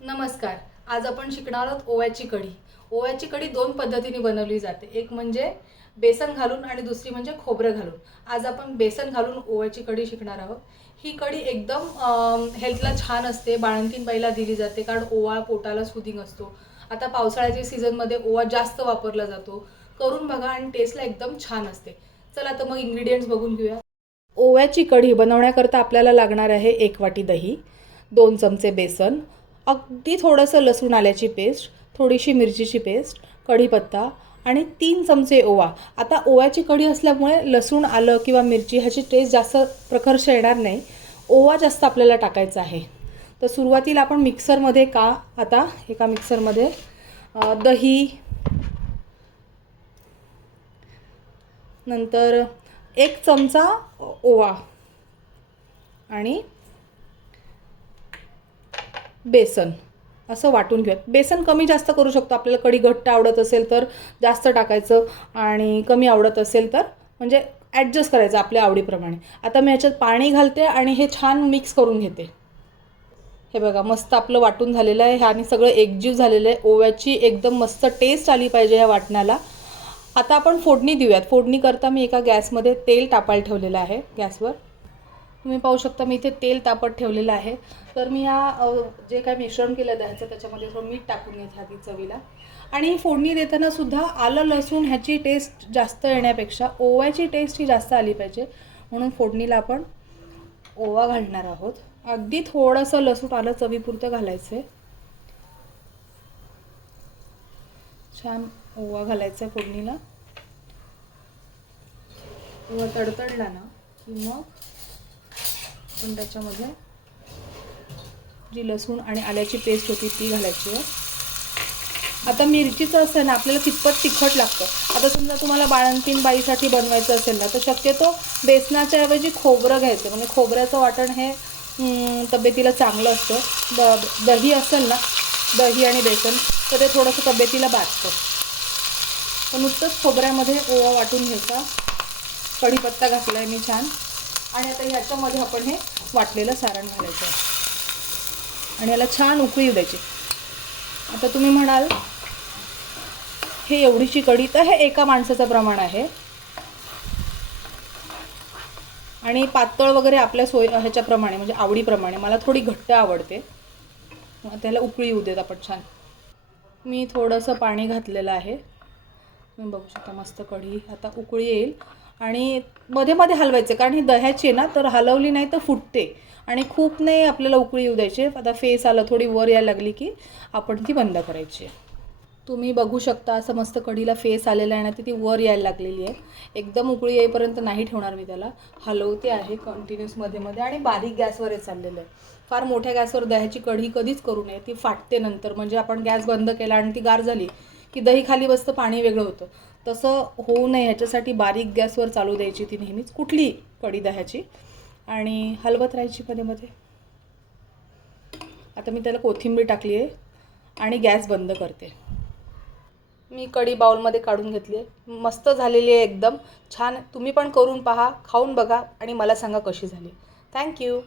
नमस्कार. आज आपण शिकणार आहोत ओव्याची कढी. ओव्याची कढी दोन पद्धतीने बनवली जाते. एक म्हणजे बेसन घालून आणि दुसरी म्हणजे खोबरं घालून. आज आपण बेसन घालून ओव्याची कढी शिकणार आहोत. ही कढी एकदम हेल्थला छान असते. बाळंतीण बाईला दिली जाते कारण ओवा पोटाला सुदिंग असतो. आता पावसाळ्याच्या सीझनमध्ये ओवा जास्त वापरला जातो. करून बघा आणि टेस्टला एकदम छान असते. चला तर मग इन्ग्रेडियंट्स बघून घेऊया. ओव्याची कढी बनवण्याकरता आपल्याला लागणार आहे 1 वाटी दही, 2 चमचे बेसन, अगदी थोडंसं लसूण आल्याची पेस्ट, थोडीशी मिरचीची पेस्ट, कढीपत्ता आणि 3 चमचे ओवा. आता ओव्याची कढी असल्यामुळे लसूण आलं किंवा मिरची ह्याची टेस्ट जास्त प्रकर्ष येणार नाही. ओवा जास्त आपल्याला टाकायचा आहे. तर सुरुवातीला आपण मिक्सरमध्ये आता एका मिक्सरमध्ये दही, नंतर 1 चमचा ओवा आणि बेसन असं वाटून घेऊयात. बेसन कमी जास्त करू शकतो. आपल्याला कढी घट्ट आवडत असेल तर जास्त टाकायचं आणि कमी आवडत असेल तर म्हणजे ॲडजस्ट करायचं आपल्या आवडीप्रमाणे. आता मी ह्याच्यात पाणी घालते आणि हे छान मिक्स करून घेते. हे बघा मस्त आपलं वाटून झालेलं आहे आणि सगळं एकजीव झालेलं आहे. ओव्याची एकदम मस्त टेस्ट आली पाहिजे ह्या वाटणाला. आता आपण फोडणी देऊयात. फोडणी करता मी एका गॅसमध्ये तेल तापायला ठेवलेलं आहे गॅसवर. तुम्ही पाहू शकता मी इथे तेल तापत ठेवलेलं आहे. तर मी जे काय मिश्रण केलं दह्याचं त्याच्यामध्ये थोडं मीठ टाकून घेते आधी चवीला. आणि फोडणी देताना सुद्धा आलं लसूण ह्याची टेस्ट जास्त येण्यापेक्षा ओव्याची टेस्ट ही जास्त आली पाहिजे म्हणून फोडणीला आपण ओवा घालणार आहोत. अगदी थोडंसं लसूण आलं चवीपुरतं घालायचं आहे. छान ओवा घालायचा आहे फोडणीला. ओवा तडतडला ना की मग पण त्याच्यामध्ये जी लसूण आणि आल्याची पेस्ट होती ती घालायची आहे. आता मिरचीचं असतं ना आपल्याला कितपत तिखट लागतं. आता समजा तुम्हाला बाळंतीण बाईसाठी बनवायचं असेल ना तर शक्यतो बेसनाच्या ऐवजी खोबरं घ्यायचं. म्हणजे खोबऱ्याचं वाटण हे तब्येतीला चांगलं असतं. दही असेल ना, दही आणि बेसन तर ते थोडंसं तब्येतीला बाधतं. तर नुसतंच खोबऱ्यामध्ये ओवा वाटून घ्यायचा. कढीपत्ता घातला आहे मी छान. आणि आता ह्याच्यामध्ये आपण हे वाटलेलं सारण घालायचं आहे आणि याला छान उकळी येऊ द्यायची. आता तुम्ही म्हणाल हे एवढीशी कढी, तर हे एका माणसाचं प्रमाण आहे आणि पातळ वगैरे आपल्या ह्याच्याप्रमाणे म्हणजे आवडीप्रमाणे. मला थोडी घट्ट आवडते. त्याला उकळी येऊ देत आपण छान. मी थोडंसं पाणी घातलेलं आहे. तुम्ही बघू शकता मस्त कढी आता उकळी येईल आणि मध्ये मध्ये हलवायचे कारण ही दह्याची ना तर हलवली नाही तर फुटते आणि खूप नाही आपल्याला उकळी येऊ द्यायची. आता फेस आलं थोडी वर यायला लागली की आपण ती बंद करायची. तुम्ही बघू शकता असं मस्त कढीला फेस आलेला आहे ना ती वर यायला लागलेली आहे. एकदम उकळी येईपर्यंत नाही ठेवणार मी त्याला. हलवते आहे कंटिन्यूस मध्ये मध्ये आणि बारीक गॅसवर हे चाललेलं आहे. फार मोठ्या गॅसवर दह्याची कढी कधीच करू नये. ती फाटते नंतर. म्हणजे आपण गॅस बंद केला आणि ती गार झाली की दही खाली बसतं, पाणी वेगळं होतं. तसं होऊ नये ह्याच्यासाठी बारीक गॅसवर चालू द्यायची ती नेहमीच कुठली कढी दह्याची आणि हलवत राहायची मध्ये मध्ये. आता मी त्याला कोथिंबीर टाकली आहे आणि गॅस बंद करते. मी कढी बाउलमध्ये काढून घेतली आहे. मस्त झालेली आहे एकदम छान. तुम्ही पण करून पहा, खाऊन बघा आणि मला सांगा कशी झाली. थँक्यू.